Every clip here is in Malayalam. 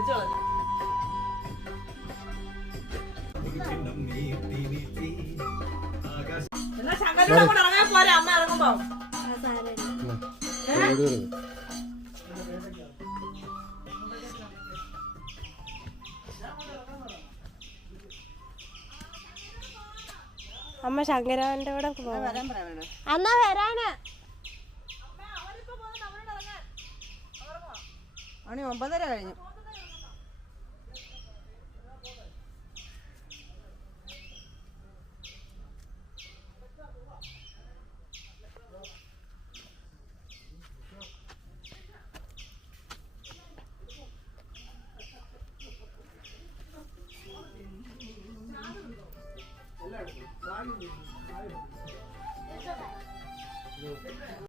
അടിച്ചു കളഞ്ഞു എന്നാ ശങ്കരനെ കൂടെ ഇറങ്ങാൻ പോരെ അമ്മ ഇറങ്ങുമ്പോ. അമ്മ ശങ്കരാവന്റെ കൂടെ അന്നാ വരാന്. മണി ഒമ്പതര കഴിഞ്ഞു.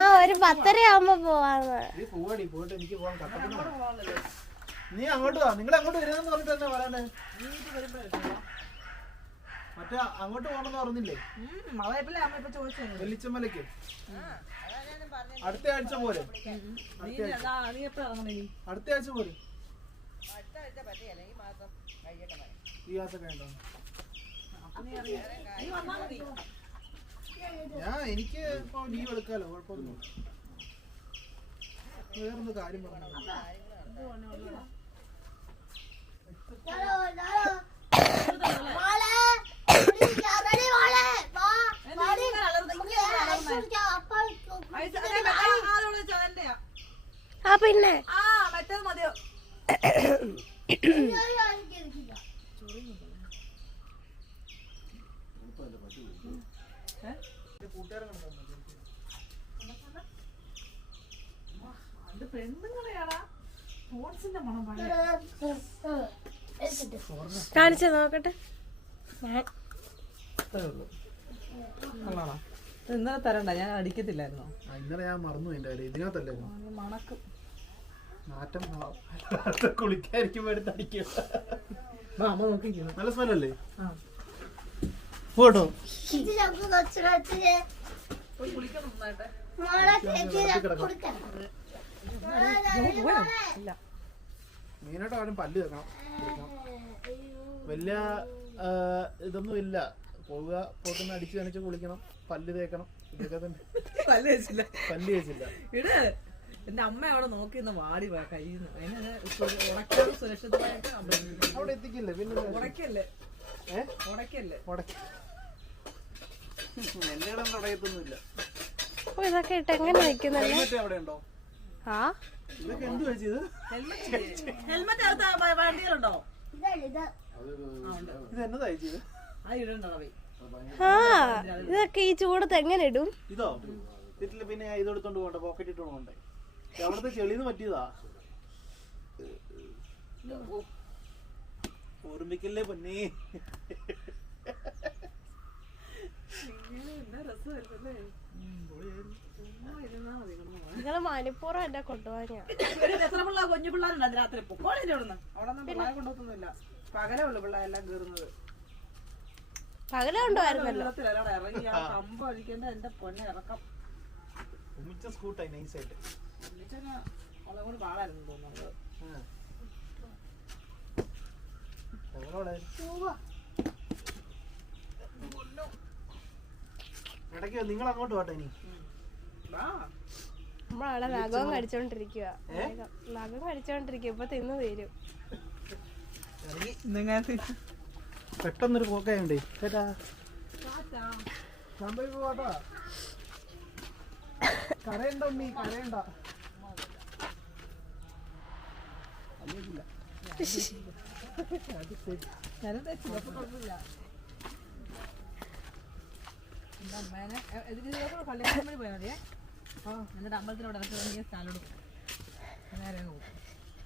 ആ ഒരു പത്തര ആവുമ്പോ പോവാന്ന്. നീ അങ്ങോട്ട് വാ. നിങ്ങൾ അങ്ങോട്ട് വരുന്നെന്ന് പറഞ്ഞിട്ട് തന്നെ വരാന് മറ്റേ അങ്ങോട്ട് പോണെന്ന് പറഞ്ഞില്ലേ? വെള്ളിച്ചമ്മലക്ക് അടുത്ത ആഴ്ച പോരെ അടുത്ത ആഴ്ച. പോരെ ഈ മാസം കഴിയട്ടെ മതി. ഈ മാസം വേണ്ട നീ ഇറങ്ങ്. നീ വന്നാ മതി ഞാൻ എനിക്ക് ഇപ്പൊ ലീവ് എടുക്കാലോ? കുഴപ്പമൊന്നും വേറൊന്ന് കാര്യം ആ, പിന്നെ. ആ മറ്റേത് മതിയോ? അത് കാണിച്ചു നോക്കട്ടെ. ഇന്നലെ തരണ്ട ഞാൻ അടിക്കത്തില്ലായിരുന്നോ? ഇന്നലെ ഞാൻ മറന്നു എന്റെ കാര്യം. ഇതിനകത്തല്ലായിരുന്നു? മണക്കും. നാറ്റം കുളിക്കായിരിക്കും എടുത്ത് അടിക്കുക അമ്മ നോക്കിക്കുന്നു നല്ല സ്മെല്ലല്ലേ? ആ. പോട്ടോ ഇല്ല മെയിനായിട്ട് ആരും പല്ല് വെക്കണം കുളിക്കണം. വലിയ ഇതൊന്നും ഇല്ല. പോവുക പോത്തുനിന്ന് അടിച്ചു നനച്ച് കുളിക്കണം പല്ല് തേക്കണം. ഇതൊക്കെ തന്നെ. പല്ല് വെച്ചില്ല പല്ല് തേച്ചില്ല. എന്റെ അമ്മ അവിടെ നോക്കി നിന്ന് വാടി പോയ കയ്യിൽ നിന്ന് ഉടക്കാതെ സുരക്ഷിതമായിട്ട് അവിടെ എത്തിക്കില്ലേ? പിന്നെ ഉടക്കല്ലേ? ഓ ഇതൊക്കെ ഇട്ട് എങ്ങനെ ആ? ഇതൊക്കെ ഈ ചൂടത്ത് എങ്ങനെ ഇടും? ഇതോ? ഇതിൽ പിന്നെ ഇതെടുത്തോണ്ട് പോകണ്ട പോക്കറ്റ് ഇട്ടോണ്ട് പോകണ്ടേ. അവിടുത്തെ ചെളിന്ന് പറ്റിയതാ. ഓർമ്മിക്കല്ലേ പൊന്നേ? നിങ്ങൾ മണിപ്പൂറം എന്നെ കൊണ്ടുപോകാനാ പിള്ളേർ കുഞ്ഞു പിള്ളേരുണ്ട് രാത്രി. പൊക്കോളിന്റെ അവിടെ നിന്ന് അവിടെ നിന്ന് പിള്ളേരെ കൊണ്ടുപോകുന്നില്ല പകലേ ഉള്ളു പിള്ളേരെല്ലാം കയറുന്നത്. പകല കൊണ്ടുപോയിരുന്നല്ലോ ഇറങ്ങി ആ കമ്പ് അടിക്കേണ്ട എന്റെ പൊന്നെ ഇറക്കം. ഉമ്മിച്ച സ്കൂട്ടായി നൈസായിട്ട് വിളിച്ചങ്ങ് അവളെ കൊണ്ട് പാടായിരുന്നു തോന്നുന്നത് ഇടയ്ക്ക് നിങ്ങൾ അങ്ങോട്ട് പോട്ടെ ഇനി. നമ്മളവിടെ നഖവും കടിച്ചോണ്ടിരിക്കുക നഖം കടിച്ചോണ്ടിരിക്കുക ഇപ്പൊ തിന്നു തീരും. പെട്ടെന്നൊരു പോക്കുണ്ട് സംഭവം പോട്ടാ കരയണ്ട ഉണ്ണി കുഴപ്പമില്ല അമ്മേനെ പോയാൽ മതിയേ എന്നിട്ട് അമ്പലത്തിനോട് ഇറക്കി നേരെ അങ്ങ് പോകും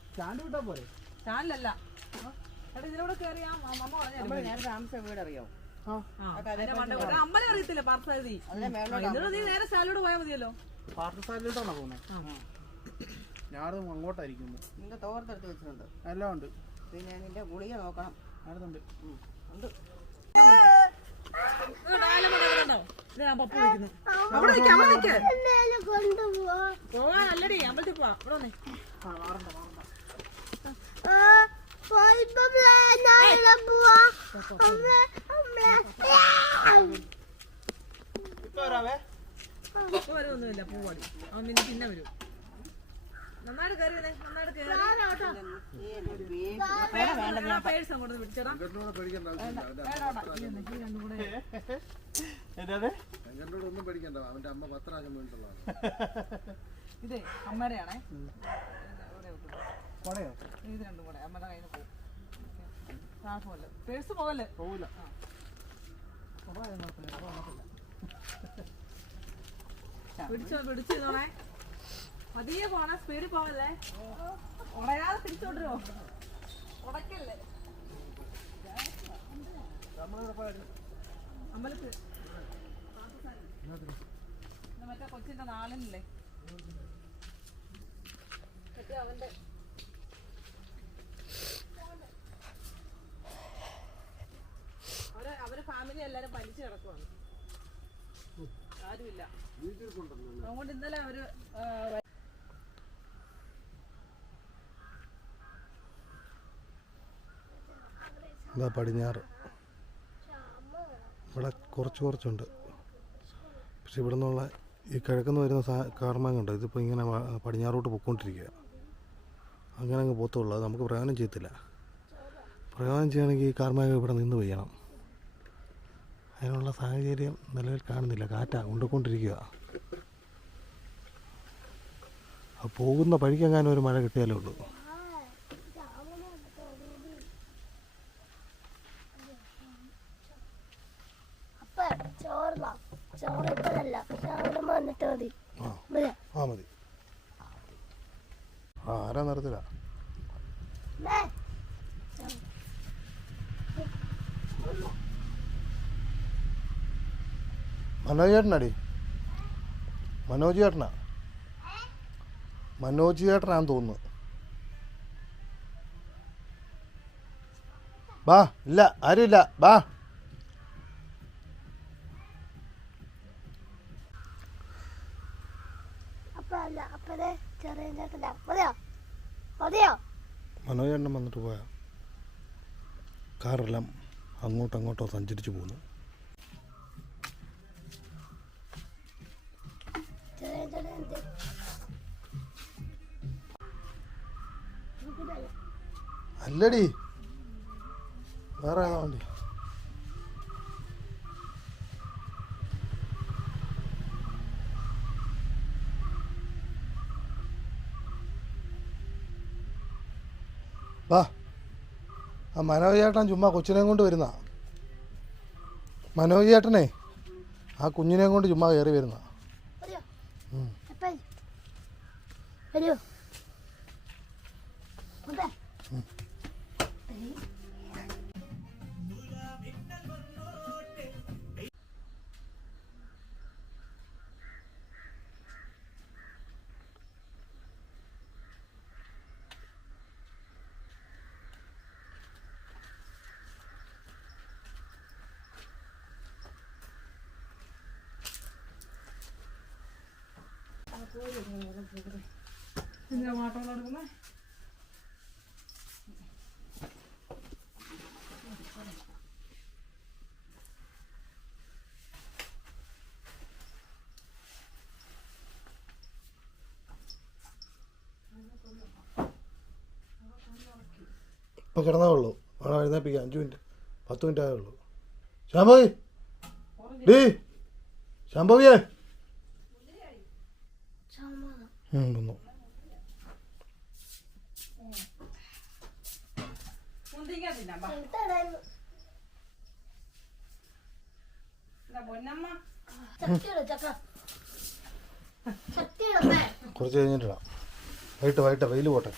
സ്റ്റാൻഡ് പോരെ സ്റ്റാൻഡിലല്ല ഇതിലൂടെ അമ്മ പറഞ്ഞു വീട് അറിയോ അമ്പലം അറിയത്തില്ല പാർത്ഥസാരഥി നീ നേരെ സ്റ്റാൻഡിലോട് പോയാൽ മതിയല്ലോ പാർത്ഥസാലിലോട്ടാണോ പോകുന്നത് ഞാനത് അങ്ങോട്ടായിരിക്കുന്നു. നിന്റെ തോർത്തെടുത്ത് വെച്ചിട്ടുണ്ട്. എല്ലാം ഉണ്ട്. പിന്നെ നിന്റെ ഗുളിക നോക്കണം. അടുത്തുണ്ട് ഉണ്ട്. അമ്പലത്തിൽ പോവാ. ഇവിടെ വന്നേ. ആ ഇപ്പൊ വരാവേ. ഇപ്പൊ വരുമൊന്നുമില്ല പൂവാടി. അവൻ പിന്നെ പിന്നെ വരും. ഒന്നും പേടിക്കണ്ട. അവന്റെ അമ്മ പത്രാശം വീണിട്ടുള്ളതാണ് ഇതേ അമ്മയുടെയാണേ ഇത് രണ്ടും കൂടെ അമ്മയുടെ കയ്യിൽ പോകും സാഹസമല്ല പേഴ്സ് പോകല്ലേ പോവില്ല? പിടിച്ചോ പിടിച്ചിരുന്നോണേ പതിയെ പോണ സ്പീഡിൽ പോവല്ലേ? ഉടയാതെ പിടിച്ചോണ്ടിരോ ഉടക്കല്ലേ അമ്പലത്തിൽ. മറ്റേ കൊച്ചിന്റെ നാളിനല്ലേ? അവന്റെ. അവർ ഫാമിലി എല്ലാരും പനിച്ചു കിടക്കുവാണ്. ആരുമില്ല. അതുകൊണ്ട് ഇന്നലെ അവർ എന്താ പടിഞ്ഞാറ്. ഇവിടെ കുറച്ച് കുറച്ചുണ്ട്. പക്ഷെ ഇവിടെ നിന്നുള്ള ഈ കിഴക്കുന്ന് വരുന്ന സാ കാർമാങ്ങുണ്ട്. ഇതിപ്പോൾ ഇങ്ങനെ പടിഞ്ഞാറോട്ട് പൊക്കോണ്ടിരിക്കുക അങ്ങനെ അങ്ങ് പോത്തുള്ളൂ. അത് നമുക്ക് പ്രയോജനം ചെയ്യത്തില്ല. പ്രയോജനം ചെയ്യണമെങ്കിൽ ഈ കാർമാങ്ങ ഇവിടെ നിന്ന് പെയ്യണം. അതിനുള്ള സാഹചര്യം നിലവിൽ കാണുന്നില്ല. കാറ്റാ കൊണ്ടുകൊണ്ടിരിക്കുക പോകുന്ന വഴിക്കെങ്ങാനും ഒരു മഴ കിട്ടിയാലേ ഉള്ളൂ അപ്പ ചോറില്ല ചോറിപ്പഴല്ല ചോറ് വന്നിട്ട് മതി ആ. മതിയോ? ആ മതി. ആ ആരാ നിറത്തില്ല മേ. മനോജ് ചേട്ടനാടി? മനോജ് ചേട്ടനാ? മനോജ് ചേട്ടനാന്ന് തോന്നുന്നു. ബാ ഇല്ല ആരുമില്ല. ബാ അപ്പ അല്ല അപ്പനെ ചെറിയ ചേട്ടല്ല മതിയോ മതിയോ മനോജ് ചേട്ടൻ വന്നിട്ട് പോയ. കാറെല്ലാം അങ്ങോട്ടോ അങ്ങോട്ടോ സഞ്ചരിച്ചു പോകുന്നു അല്ലടി. വേറെ ഏതാ വണ്ടി. വാ. ആ മനോജ് ചേട്ടൻ ചുമ്മാ കൊച്ചിനെയും കൊണ്ട് വരുന്ന. മനോജ് ചേട്ടനെ ആ കുഞ്ഞിനെയും കൊണ്ട് ചുമ്മാ കയറി വരുന്ന. മതിയോ ഉം. ഹലോ വരൂ. മുതേ എന്തിനാ മാട്ടോളം എടുക്കുന്നേ ഇപ്പം കിടന്നേ ഉള്ളൂ വേണം എഴുന്നേപ്പിക്കാം അഞ്ച് മിനിറ്റ് പത്ത് മിനിറ്റ് ആയേ ഉള്ളൂ ശാംഭവി ഡീ ശാംഭവിയേ ചട്ടിയുടെ കുറച്ച് കഴിഞ്ഞിട്ടിടാം. വൈകിട്ട് വൈകിട്ട് വെയിൽ പോട്ടെ.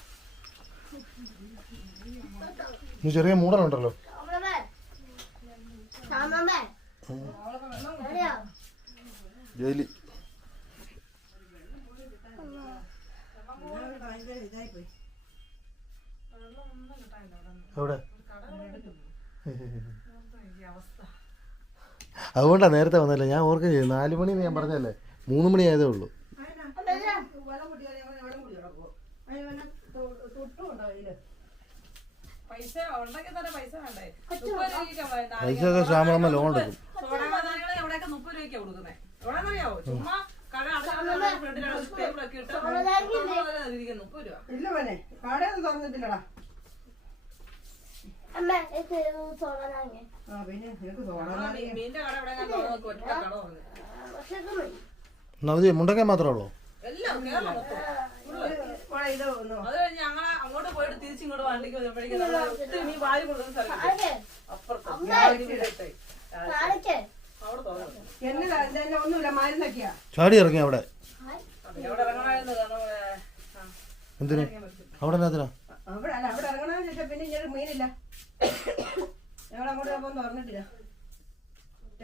ഇനി ചെറിയ മൂടലുണ്ടല്ലോ. ജയിലി. എവിടെ? അതുകൊണ്ടാണ് നേരത്തെ വന്നല്ലേ? ഞാൻ ഓർക്കും ചെയ്തു. നാല് മണി ഞാൻ പറഞ്ഞല്ലേ മൂന്ന് മണി ആയതേ ഉള്ളൂ. പൈസ ശ്യാമളമ്മ ലോൺ എടുക്കും. ഇല്ല മോനെ മുപ്പത് രൂപയ്ക്കാ നവതി മുണ്ടക്കേ മാത്രമേ ഉള്ളൂ. ചാടി ഇറങ്ങി അവിടെ. എന്തിനാ? അവിടെ എന്നാ അവിടെ അല്ല അവിടെ ഇറങ്ങണമെന്ന് വെച്ചാൽ പിന്നെ ഇങ്ങനെ മീനില്ല. തുറന്നിട്ടില്ല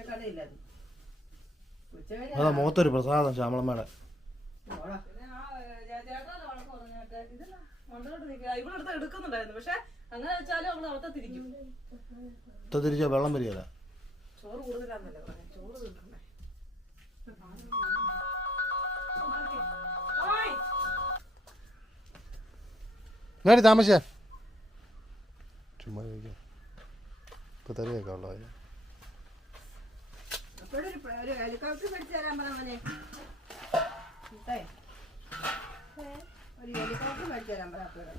കടയില്ല അത് അതാ മുഖത്തൊരു പ്രസാദം ശ്യാമളമ്മയുടെ. തിരിച്ചോ വെള്ളം വരികയല്ല. ചോറ് കൂടുതലാന്നല്ലേ പറഞ്ഞേ? ചോറ് തീർക്കണ്ടേ? ഓയ്. നേടി താമസിച്ചാ? ഹെലികോപ്റ്റർ മേടിച്ചു തരാൻ പറ അപ്പോഴേ.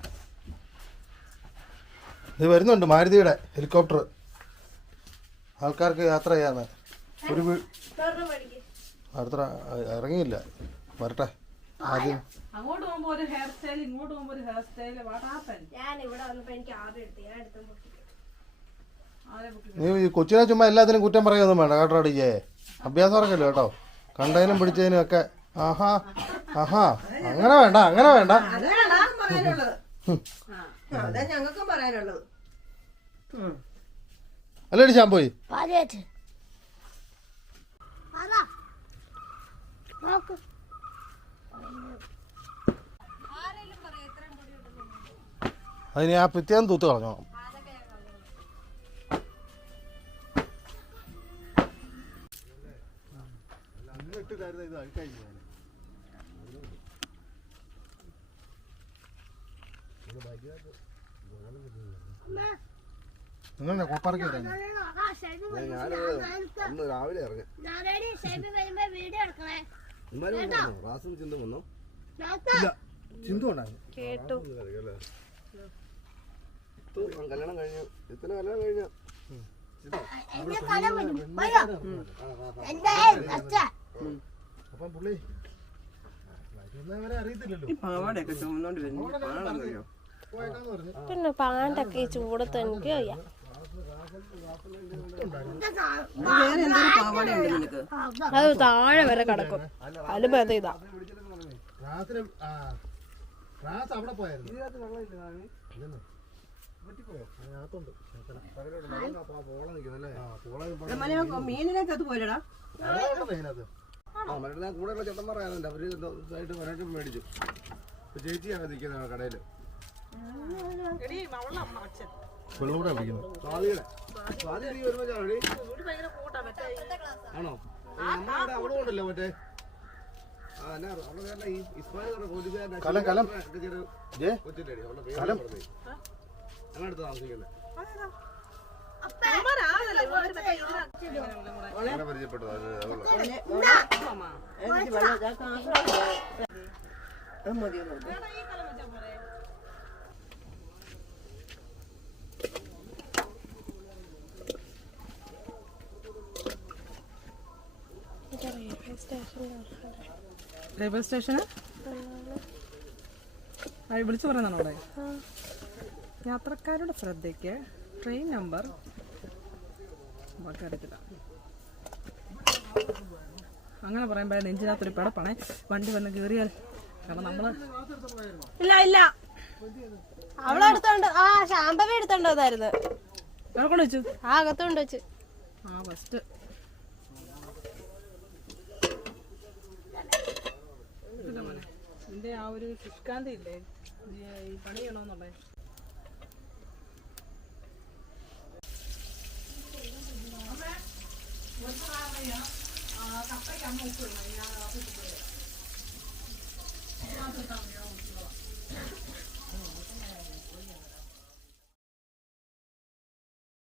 ഇത് വരുന്നുണ്ട് മാരുതിയുടെ ഹെലികോപ്റ്റർ. ആൾക്കാർക്ക് യാത്ര ചെയ്യാന്ന്. ഒരു വീ- അടുത്ത ഇറങ്ങിയില്ല. വരട്ടെ. ആദ്യം. അങ്ങോട്ട് പോകുമ്പോ ഒരു ഹെയർ സ്റ്റൈൽ ഇങ്ങോട്ട് പോകുമ്പോ ഒരു ഹെയർ സ്റ്റൈൽ വാട്ടാപ്പൻ ഞാൻ ഇവിടെ വന്നപ്പോ എനിക്ക് ആദ്യം എടുത്തു ഞാൻ നീ ഈ കൊച്ചിനെ ചുമ്മാ എല്ലാത്തിനും കുറ്റം പറയൊന്നും വേണ്ട കേട്ടോ അടിക്കേ. അഭ്യാസം ഇറക്കല്ലോ കേട്ടോ? കണ്ടതിനും പിടിച്ചതിനും ഒക്കെ. ആഹാ ആഹാ. അങ്ങനെ വേണ്ട അങ്ങനെ വേണ്ട. അതാ ഞങ്ങൾക്കും പറയാനുള്ളത്. ഉം. അല്ലേടി പോയി. നോക്ക്. അതിന് ആ പിറ്റേന്ന് തൂത്ത് കളഞ്ഞോണം നിങ്ങളെ കൊപ്പറക്കി അന്ന് രാവിലെ ഇറങ്ങി. വന്നോ റാസും ചിന്ത വന്നോ ചിന്തു ഉണ്ടായിരുന്നു കേട്ടു ഇത്തു കല്യാണം കഴിഞ്ഞു. ഇത്തിന് കല്യാണം കഴിഞ്ഞു. അപ്പം പുള്ളി പാവാടയൊക്കെ ചുമന്നോണ്ട് വരുന്നു പാടാന്നറിയോ പിന്നെ പാണ്ടൊക്കെ ഈ ചൂടത്ത് എനിക്ക് വയ്യ അത് താഴെ വരെ കിടക്കും. അതിലും ഭേദം ഇതാ. അവിടെ പോയായിരുന്നു. പറ്റിപ്പോയോ? അതിനകത്തുണ്ട്. പോള നിൽക്കുന്നല്ലേ? ആ, മറ്റേ കൂടെയുള്ള ചേട്ടന്മാരായിരുന്നു അവർ ഇതായിട്ട് വരായിട്ട് മേടിച്ചു. ചേച്ചിയാണ് നിൽക്കുന്നത് കടയിൽ എടി അവളുടെ അമ്മ അച്ഛൻ വെള്ളം കൂടെ പിടിക്കുന്നു സ്വാതിയുടെ. സ്വാതി വരുമ്പോ ചാടി ആണോ? നമ്മുടെ അവിടെ ഉണ്ടല്ലോ മറ്റേ? കലം, കലം. ജേ? കൊച്ചിന്റെ അവളുടെ പേര് കലം. പറഞ്ഞേ അങ്ങനെ അടുത്ത് താമസിക്കുന്നത് അങ്ങനെ പരിചയപ്പെട്ടത് അത് അവൾ മോനെ, മോനെ. എനിക്ക് വെള്ളം ഞാൻ കാസർഗോഡ് അത് മതിയോ നോക്ക്. റെയിൽവേ സ്റ്റേഷന് വിളിച്ചു പറയുന്നതാണോ അവിടെ? യാത്രക്കാരുടെ ശ്രദ്ധയ്ക്ക് ട്രെയിൻ നമ്പർ അറിയത്തില്ല അങ്ങനെ പറയുമ്പോൾ നെഞ്ചിനകത്തൊരു പിടപ്പാണേ. വണ്ടി വന്ന് കയറിയാൽ കാരണം നമ്മൾ ഇല്ല ഇല്ല. അവളെ എടുത്തോണ്ട് ആ ശാമ്പവ എടുത്തോണ്ട് വന്നായിരുന്നു. കൊണ്ട് വെച്ചു? ആ അകത്തോണ്ട് വെച്ചു. ആ ഫസ്റ്റ് ഇതിന്റെ ആ ഒരു ശുഷ്കാന്തി ഇല്ലേ? പണി ചെയ്യണമെന്നുള്ളേ 원 사람을 요. 어, 닭백이 안 먹고 있는 이나라고 보시고 요. 엄마한테 가면